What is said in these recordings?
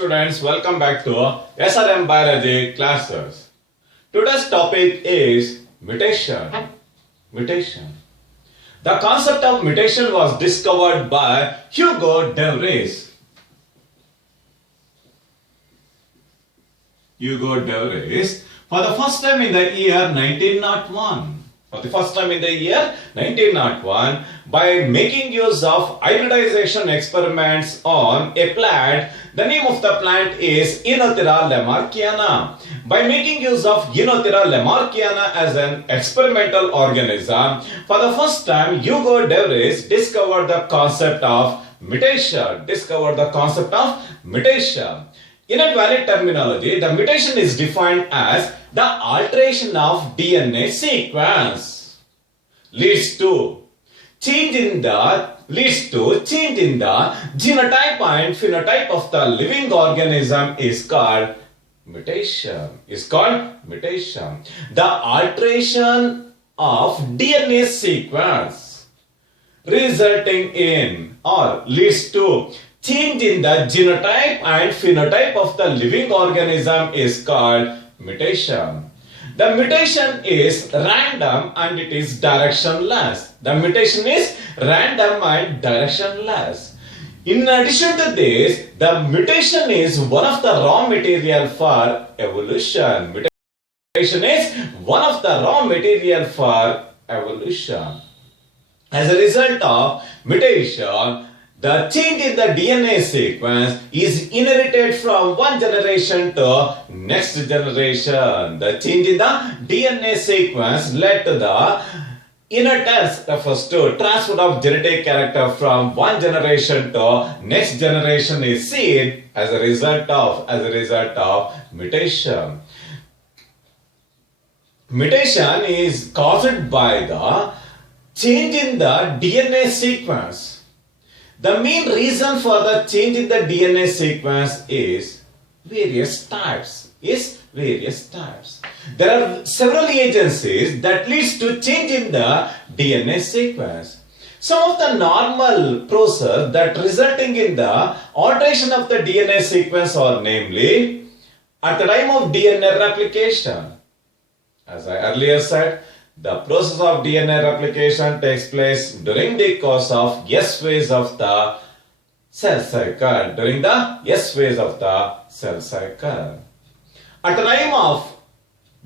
students, welcome back to SRM Biology classes. Today's topic is mutation. Mutation. The concept of mutation was discovered by Hugo de Vries. Hugo de Vries for the first time in the year 1901. For the first time in the year 1901, by making use of hybridization experiments on a plant. The name of the plant is Oenothera lamarckiana. By making use of Oenothera lamarckiana as an experimental organism, for the first time Hugo de Vries discovered the concept of mutation. In a valid terminology, the mutation is defined as the alteration of DNA sequence leads to change in the genotype and phenotype of the living organism is called mutation. The alteration of DNA sequence resulting in or leads to change in the genotype and phenotype of the living organism is called mutation. The mutation is random and it is directionless. In addition to this, the mutation is one of the raw material for evolution. As a result of mutation, the change in the DNA sequence is inherited from one generation to next generation. The change in the DNA sequence led to the inheritance, refers to transfer of genetic character from one generation to next generation is seen as a result of mutation. Mutation is caused by the change in the DNA sequence. The main reason for the change in the DNA sequence is various types. There are several agencies that leads to change in the DNA sequence. Some of the normal process that resulting in the alteration of the DNA sequence are namely at the time of DNA replication. As I earlier said, the process of DNA replication takes place during the course of S phase of the cell cycle. At the time of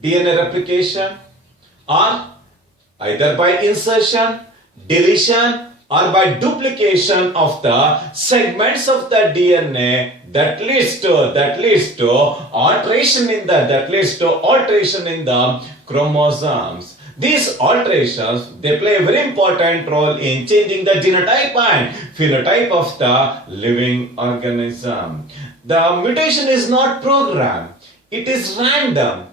DNA replication, or either by insertion, deletion, or by duplication of the segments of the DNA that leads to alteration in the chromosomes. These alterations, they play a very important role in changing the genotype and phenotype of the living organism. The mutation is not programmed. It is random.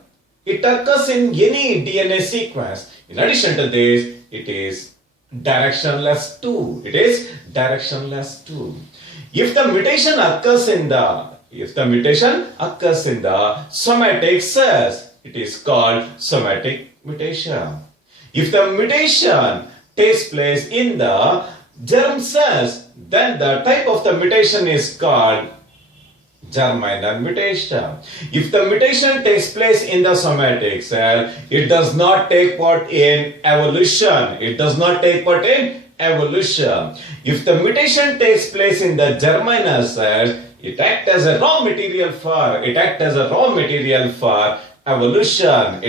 It occurs in any DNA sequence. In addition to this, it is directionless too. If the mutation occurs in the somatic cells, it is called somatic mutation. If the mutation takes place in the germ cells, then the type of the mutation is called germinal mutation. If the mutation takes place in the somatic cell, it does not take part in evolution. If the mutation takes place in the germinal cells, it acts as a raw material for evolution.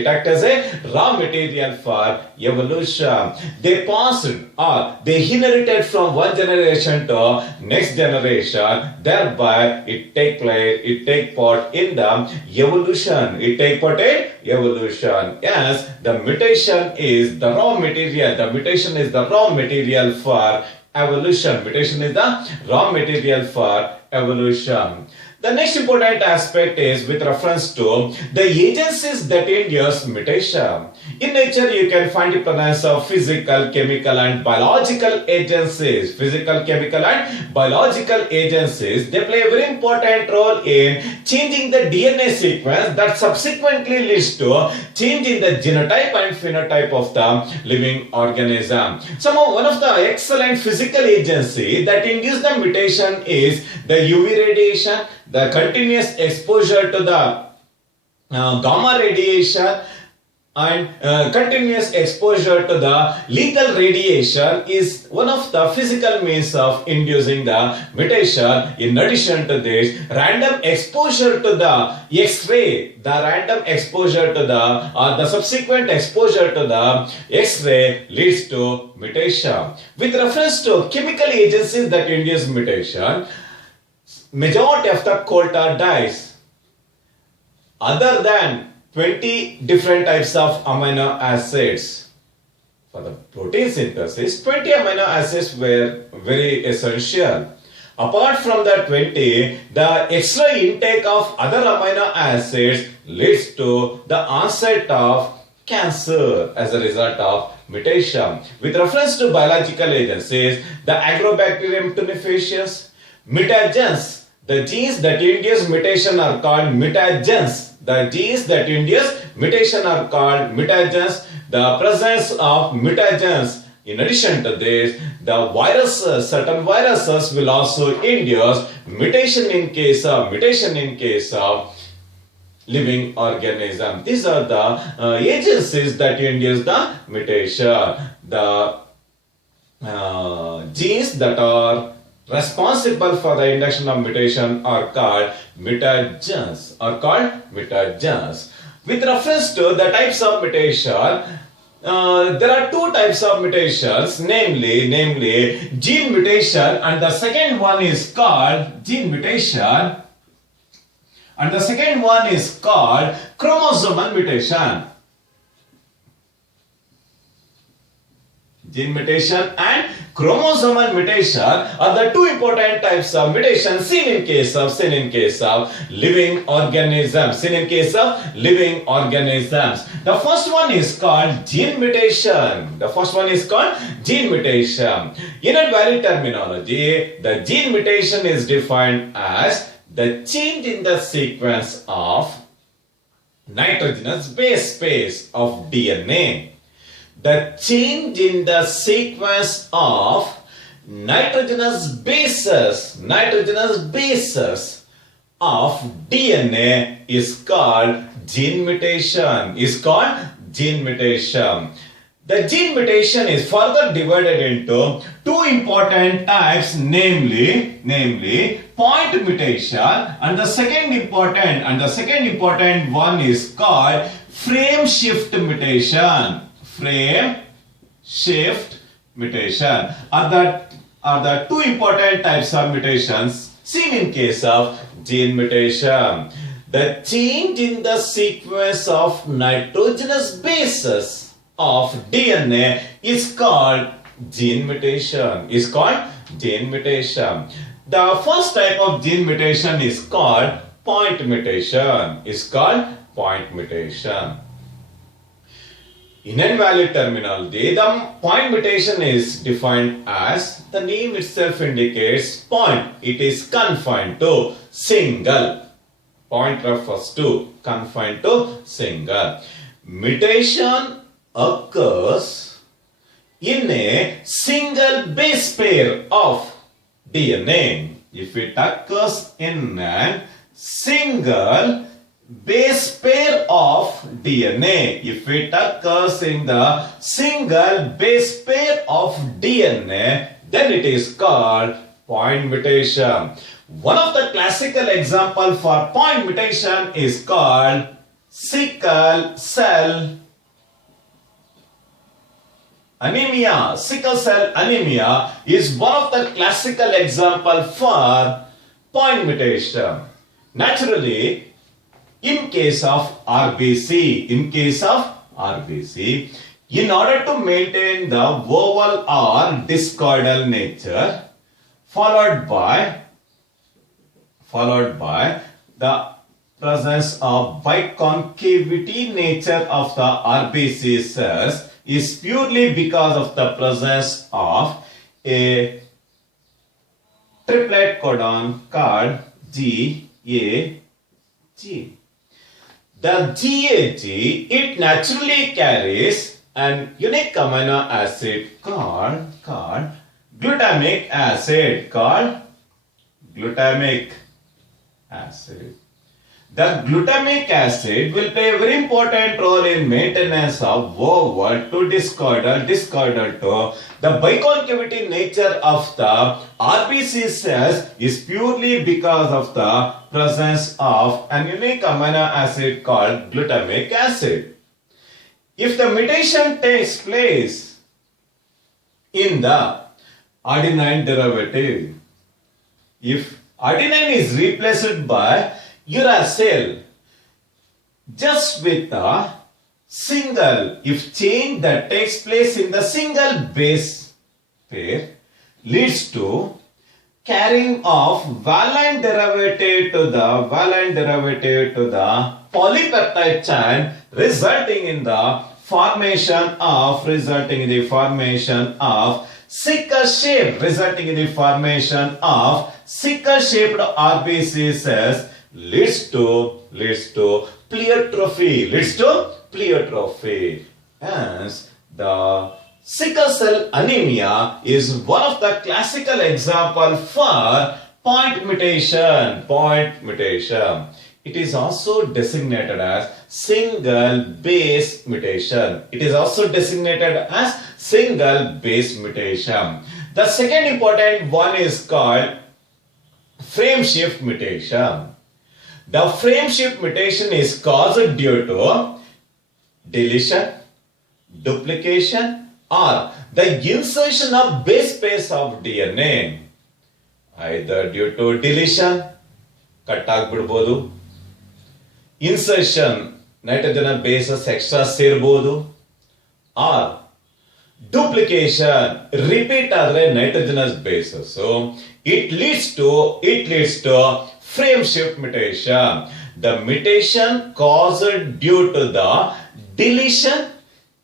They passed or they inherited from one generation to next generation. Thereby, it take part in the evolution. Yes, the mutation is the raw material. For evolution. The next important aspect is with reference to the agencies that induce mutation. In nature, you can find the presence of physical, chemical and biological agencies. They play a very important role in changing the DNA sequence that subsequently leads to change in the genotype and phenotype of the living organism. One of the excellent physical agency that induce the mutation is the UV radiation, the continuous exposure to the gamma radiation, and continuous exposure to the lethal radiation is one of the physical means of inducing the mutation. In addition to this, random exposure to the X-ray, the random exposure to the subsequent exposure to the X-ray leads to mutation. With reference to chemical agencies that induce mutation, majority of the coal tar dyes, other than 20 different types of amino acids. For the protein synthesis, 20 amino acids were very essential. Apart from the 20, the extra intake of other amino acids leads to the onset of cancer as a result of mutation. With reference to biological agencies, the Agrobacterium tunificius, mutagens, the genes that induce mutation are called mutagens. The genes that induce mutation are called mutagens. The presence of mutagens, in addition to this, the viruses, certain viruses will also induce mutation in case of living organism. These are the agencies that induce the mutation. The genes that are responsible for the induction of mutation are called mutagens. With reference to the types of mutation, there are two types of mutations, namely gene mutation, and the second one is called gene mutation, and the second one is called chromosomal mutation. Gene mutation and chromosomal mutation are the two important types of mutation seen in case of living organisms. The first one is called gene mutation. In advanced terminology, the gene mutation is defined as the change in the sequence of nitrogenous base pairs of DNA. The change in the sequence of nitrogenous bases of DNA is called gene mutation. The gene mutation is further divided into two important types, namely point mutation, and the second important one is called frame shift mutation. Frame shift mutation are the two important types of mutations seen in case of gene mutation. The change in the sequence of nitrogenous bases of DNA is called gene mutation. The first type of gene mutation is called point mutation. In invalid terminology, the point mutation is defined as the name itself indicates point. It is confined to single. Point refers to confined to single. Mutation occurs in a single base pair of DNA. If it occurs in a single base pair of DNA, if it occurs in the single base pair of DNA, then it is called point mutation. One of the classical example for point mutation is called sickle cell anemia. Sickle cell anemia is one of the classical example for point mutation. Naturally, in case of RBC, in order to maintain the oval or discoidal nature, followed by the presence of biconcavity nature of the RBC cells, is purely because of the presence of a triplet codon called GAG. The GAG, it naturally carries an unique amino acid called glutamic acid. Glutamic acid. The glutamic acid will play a very important role in maintenance of forward to discoidal, discoidal to the biconcavity nature of the RBC cells is purely because of the presence of an unique amino acid called glutamic acid. If the mutation takes place in the adenine derivative, if adenine is replaced by uracil just with a single, if change that takes place in the single base pair leads to carrying of valine derivative to the polypeptide chain, resulting in the formation of sickle shape, RBC cells, leads to pleiotrophy. Hence, the sickle cell anemia is one of the classical example for point mutation. It is also designated as single base mutation. The second important one is called frame shift mutation. The frame shift mutation is caused due to deletion, duplication, or the insertion of base pairs of DNA. Either due to deletion, cut agbidabodu, insertion, nitrogen bases extra serbodu, or duplication, repeat adre nitrogenous bases. So it leads to frame shift mutation. The mutation caused due to the deletion,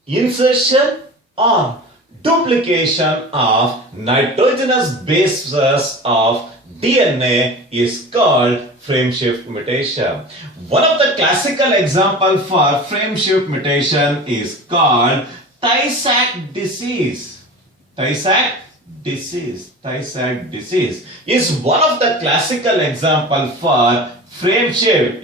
insertion, or duplication of nitrogenous bases of DNA is called frame shift mutation. One of the classical examples for frame shift mutation is called Tay-Sachs disease. Tay-Sachs is one of the classical example for frame shift.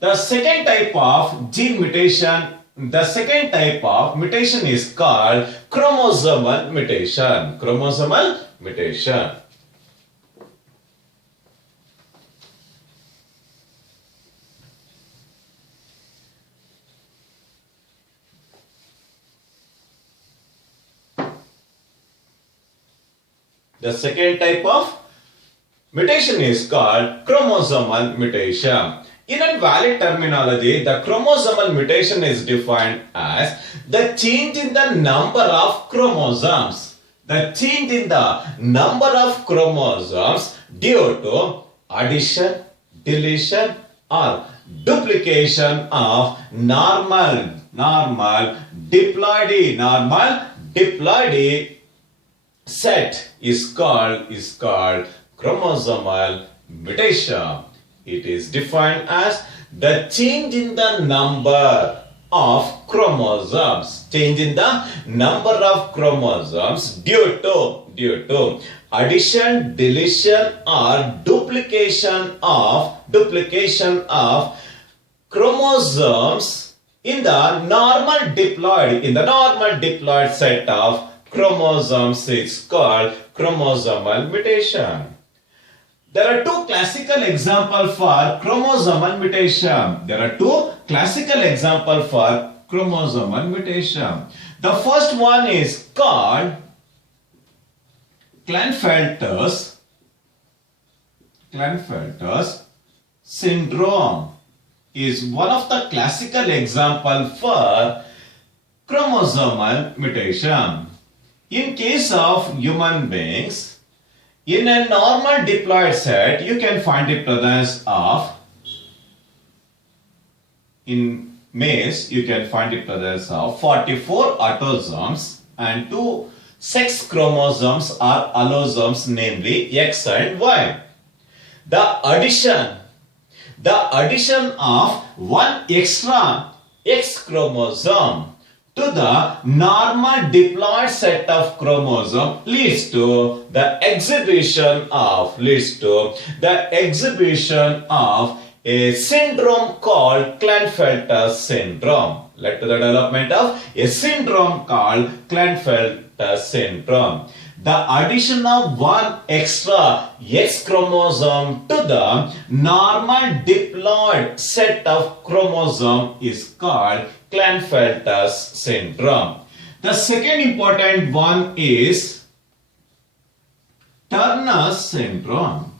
The second type of gene mutation, is called chromosomal mutation. The second type of mutation is called chromosomal mutation. In a valid terminology, the chromosomal mutation is defined as the change in the number of chromosomes. Due to addition, deletion, or duplication of normal diploidy set is called chromosomal mutation. It is defined as the change in the number of chromosomes. Due to addition, deletion, or duplication of chromosomes in the normal diploid set of chromosomes is called chromosomal mutation. There are two classical examples for chromosomal mutation. The first one is called Klinefelter's syndrome. Is one of the classical examples for chromosomal mutation. In case of human beings, in a normal diploid set, you can find the presence of, in males, you can find the presence of 44 autosomes and 2 sex chromosomes or allosomes, namely X and Y. The addition of one extra X chromosome to the normal diploid set of chromosome leads to the exhibition of a syndrome called Klinefelter syndrome. Led to the development of a syndrome called Klinefelter syndrome. The addition of one extra X chromosome to the normal diploid set of chromosome is called Klinefelter's syndrome. The second important one is Turner's syndrome.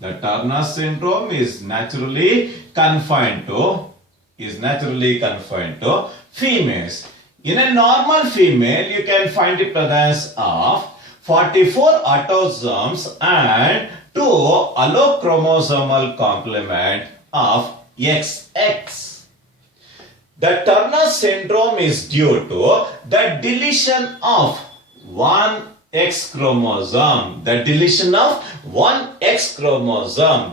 The Turner syndrome is naturally confined to females. In a normal female, you can find the presence of 44 autosomes and 2 allochromosomal complement of XX. The Turner syndrome is due to the deletion of one X chromosome. The deletion of one X chromosome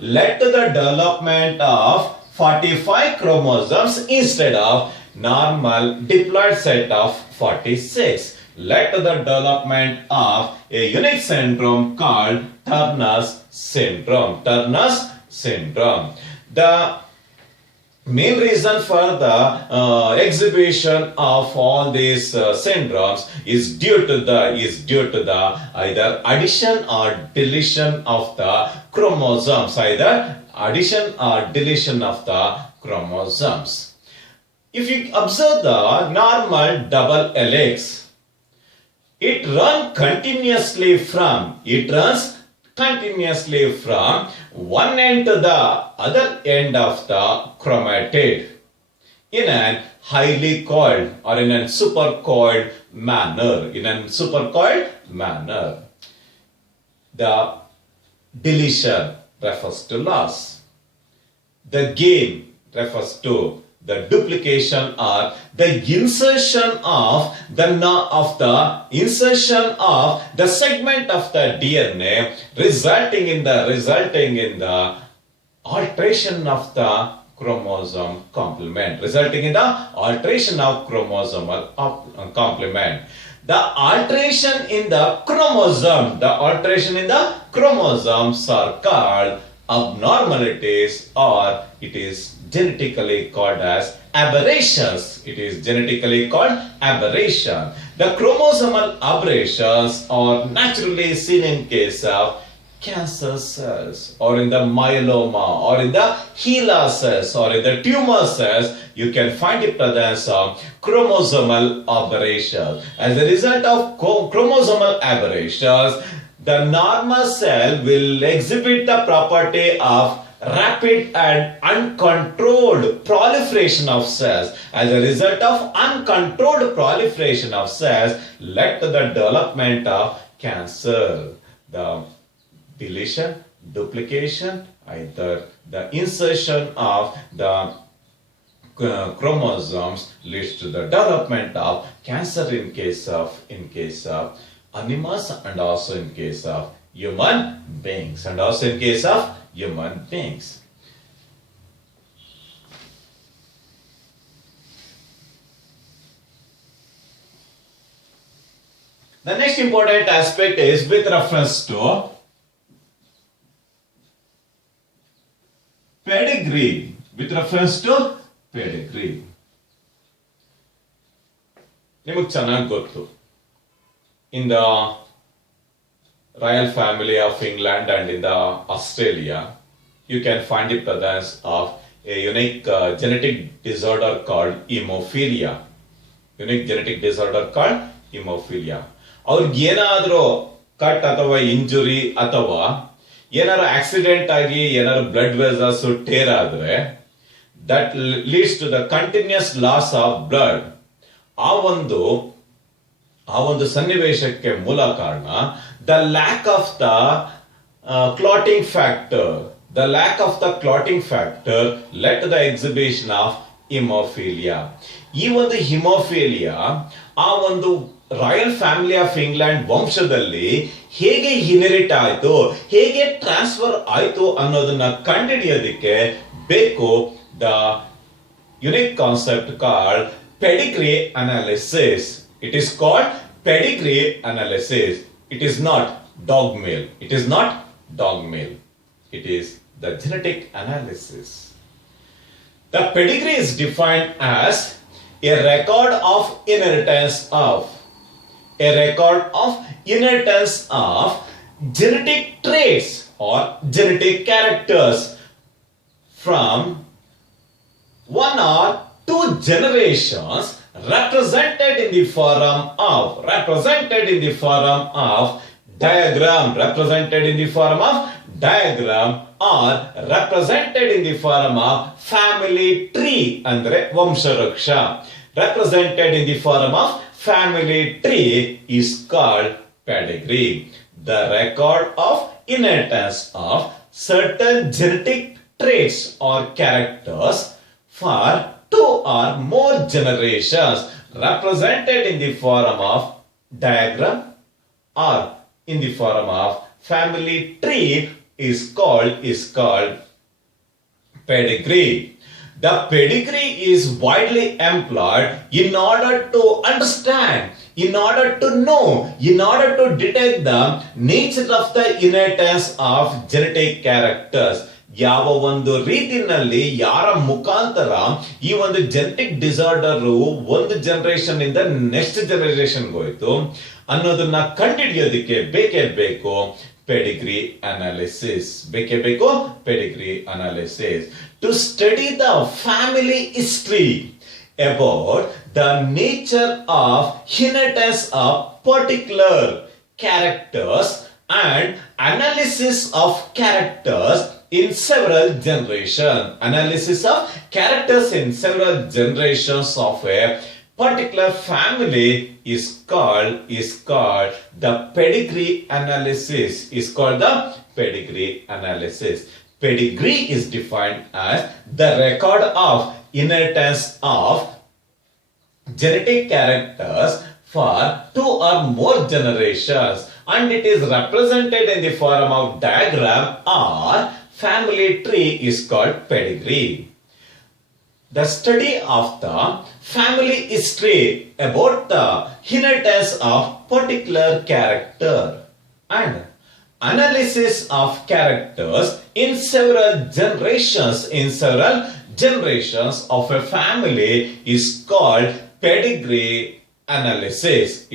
led to the development of 45 chromosomes instead of normal diploid set of 46, led to the development of a unique syndrome called Turner's syndrome. The main reason for the exhibition of all these syndromes is due to the either addition or deletion of the chromosomes. If you observe the normal double helix, it runs continuously from one end to the other end of the chromatid in a highly coiled or in a supercoiled manner. The deletion refers to loss. The gain refers to the duplication or the insertion of the segment of the DNA resulting in the alteration of the chromosome complement. The alteration in the chromosomes are called abnormalities, or it is genetically called as aberrations. The chromosomal aberrations are naturally seen in case of cancer cells, or in the myeloma, or in the HeLa cells, or in the tumor cells. You can find the presence of chromosomal aberrations. As a result of chromosomal aberrations, the normal cell will exhibit the property of rapid and uncontrolled proliferation of cells. As a result of uncontrolled proliferation of cells led to the development of cancer. The deletion, duplication, either the insertion of the chromosomes leads to the development of cancer in case of animals, and also in case of human beings. The next important aspect is with reference to pedigree. ನಿಮಗೆ ಚೆನ್ನಾಗಿ ಗೊತ್ತು. In the royal family of England and in the Australia, you can find the presence of a unique genetic disorder called hemophilia. ಅವ್ರಿಗೆ ಏನಾದರೂ cut ಅಥವಾ injury ಅಥವಾ ಏನಾದ್ರು accident ಆಗಿ ಏನಾದ್ರು ಬ್ಲಡ್ ವೆಸಲ್ಸ್ ಟೇರ್ ಆದ್ರೆ that leads to the continuous loss of blood. ಆ ಒಂದು ಸನ್ನಿವೇಶಕ್ಕೆ ಮೂಲ ಕಾರಣ the lack of the clotting factor. Let the exhibition of haemophilia. ಈ ಒಂದು ಹಿಮೋಫಿಲಿಯಾ ಆ ಒಂದು ರಾಯಲ್ ಫ್ಯಾಮಿಲಿ ಆಫ್ ಇಂಗ್ಲೆಂಡ್ ವಂಶದಲ್ಲಿ ಹೇಗೆ ಇನ್ಹೆರಿಟ್ ಆಯ್ತು, ಹೇಗೆ ಟ್ರಾನ್ಸ್ಫರ್ ಆಯ್ತು ಅನ್ನೋದನ್ನ ಕಂಡುಹಿಡಿಯೋದಕ್ಕೆ ಬೇಕು the unique concept called pedigree analysis. It is called pedigree analysis. It is not dog mail. It is not dog mail. It is the genetic analysis. The pedigree is defined as a record of inheritance of genetic traits or genetic characters from one or two generations represented in the form of diagram or represented in the form of family tree andre vamsharaksha. Represented in the form of family tree is called pedigree. The record of inheritance of certain genetic traits or characters for two or more generations represented in the form of diagram or in the form of family tree is called pedigree. The pedigree is widely employed in order to understand, in order to know, in order to detect the nature of the inheritance of genetic characters. ಯಾವ ಒಂದು ರೀತಿಯಲ್ಲಿ ಯಾರ ಮುಖಾಂತರ ಈ ಒಂದು genetic disorder ಒಂದು generation ಇಂದ next generation ಹೋಯ್ತು ಅನ್ನೋದನ್ನ ಕಂಡುಹಿಡಿಯೋದಕ್ಕೆ ಬೇಕೇ ಬೇಕು pedigree analysis. Pedigree analysis. To study the family history about the nature of inheritance of particular characters and analysis of characters in several generations. Analysis of characters in several generations of a particular family is called the pedigree analysis. Pedigree is defined as the record of inheritance of genetic characters for two or more generations, and it is represented in the form of diagram or family tree is called pedigree. The study of the family history about the inheritance of particular character and analysis of characters in several generations of a family is called pedigree analysis.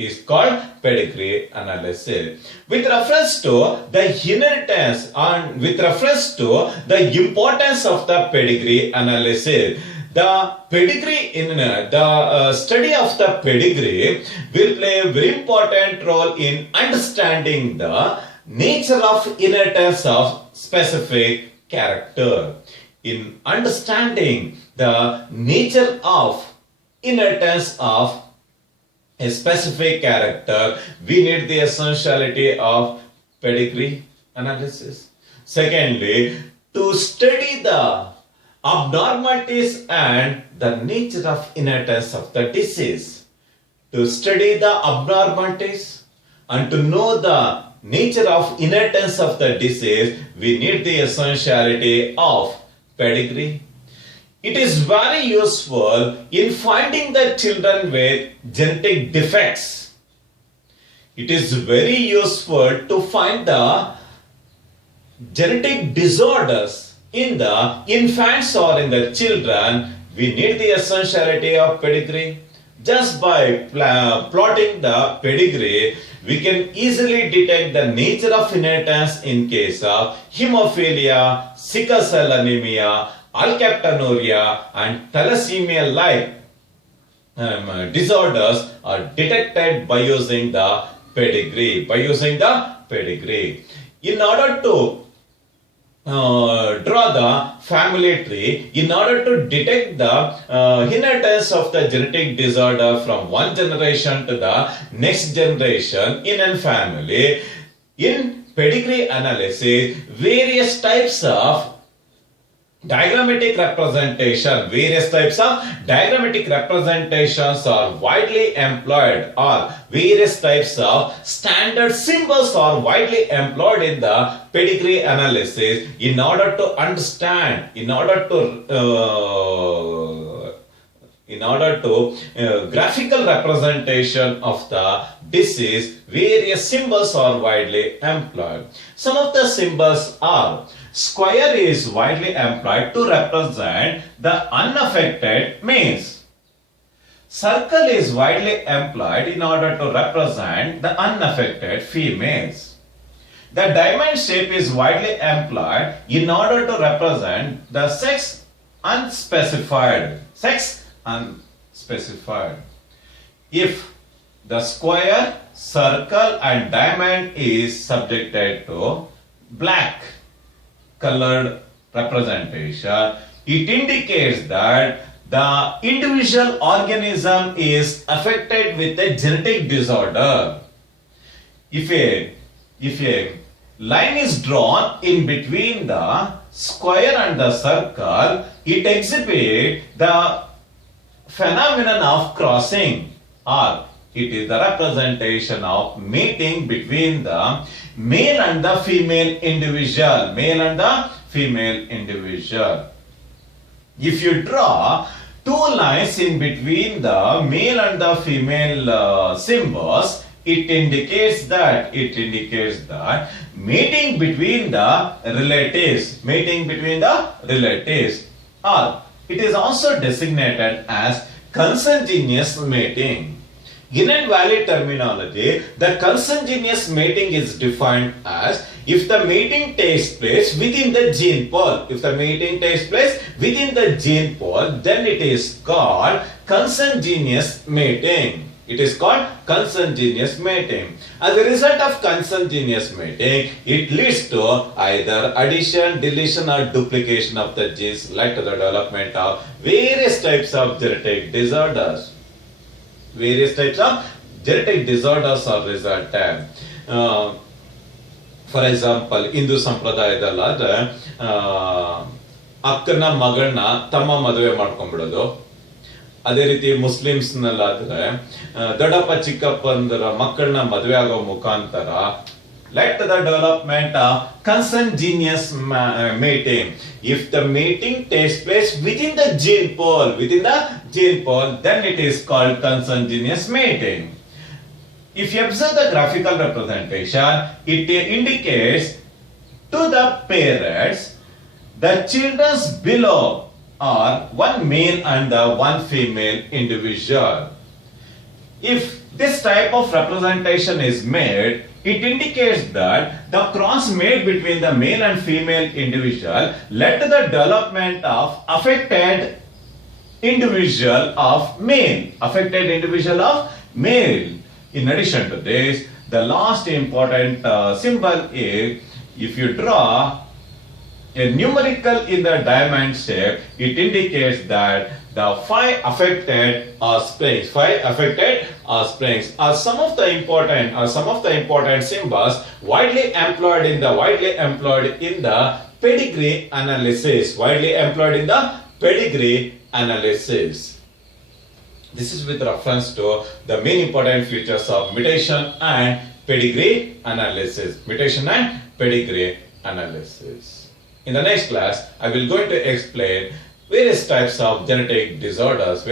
With reference to the inheritance and with reference to the importance of the pedigree analysis, the study of the pedigree will play a very important role in understanding the nature of inheritance of specific character. In understanding the nature of inheritance of a specific character, we need the essentiality of pedigree analysis. Secondly, to study the abnormalities and the nature of inheritance of the disease. To study the abnormalities and to know the nature of inheritance of the disease, we need the essentiality of pedigree. It is very useful in finding the children with genetic defects. It is very useful to find the genetic disorders in the infants or in the children. We need the essentiality of pedigree. Just by plotting the pedigree, we can easily detect the nature of inheritance in case of hemophilia, sickle cell anemia, alkaptonuria and thalassemia like disorders are detected by using the pedigree. In order to draw the family tree, in order to detect the inheritance of the genetic disorder from one generation to the next generation in a family, in pedigree analysis, various types of Diagrammatic representation. Various types of diagrammatic representations are widely employed, or various types of standard symbols are widely employed in the pedigree analysis in order to understand, graphical representation of the disease. Various symbols are widely employed. Some of the symbols are: square is widely employed to represent the unaffected males. Circle is widely employed in order to represent the unaffected females. The diamond shape is widely employed in order to represent the sex unspecified. If the square, circle and diamond is subjected to black colored representation, it indicates that the individual organism is affected with a genetic disorder. If a line is drawn in between the square and the circle, it exhibits the phenomenon of crossing, or it is the representation of mating between the male and the female individual. If you draw two lines in between the male and the female symbols, it indicates that mating between the relatives, or it is also designated as consanguineous mating. In invalid terminology, the consanguineous mating is defined as if the mating takes place within the gene pool. Then it is called consanguineous mating. As a result of consanguineous mating, it leads to either addition, deletion or duplication of the genes, led to the development of various types of genetic disorders. Are resulted. For example, Hindu ಸಂಪ್ರದಾಯದಲ್ಲಾದ್ರೆ ಅಕ್ಕನ ಮಗಳನ್ನ ತಮ್ಮ ಮದುವೆ ಮಾಡ್ಕೊಂಡ್ಬಿಡೋದು. ಅದೇ ರೀತಿ Muslims ನಲ್ಲಾದ್ರೆ ದೊಡ್ಡಪ್ಪ ಚಿಕ್ಕಪ್ಪಂದರ ಮಕ್ಕಳನ್ನ ಮದುವೆ ಆಗೋ ಮುಖಾಂತರ led to the development of consanguineous mating. If the mating takes place within the gene pool, then it is called consanguineous mating. If you observe the graphical representation, it indicates to the parents the children below are one male and one female individual. If this type of representation is made, it indicates that the cross made between the male and female individual led to the development of affected individual of male. In addition to this, the last important symbol is, if you draw a numerical in the diamond shape, it indicates that the five affected springs are some of the important symbols widely employed in the pedigree analysis. This is with reference to the main important features of mutation and pedigree analysis. In the next class, I will going to explain various types of genetic disorders,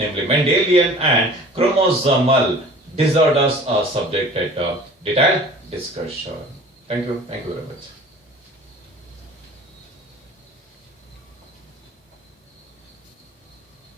namely Mendelian and chromosomal disorders are subjected to detailed discussion. Thank you very much.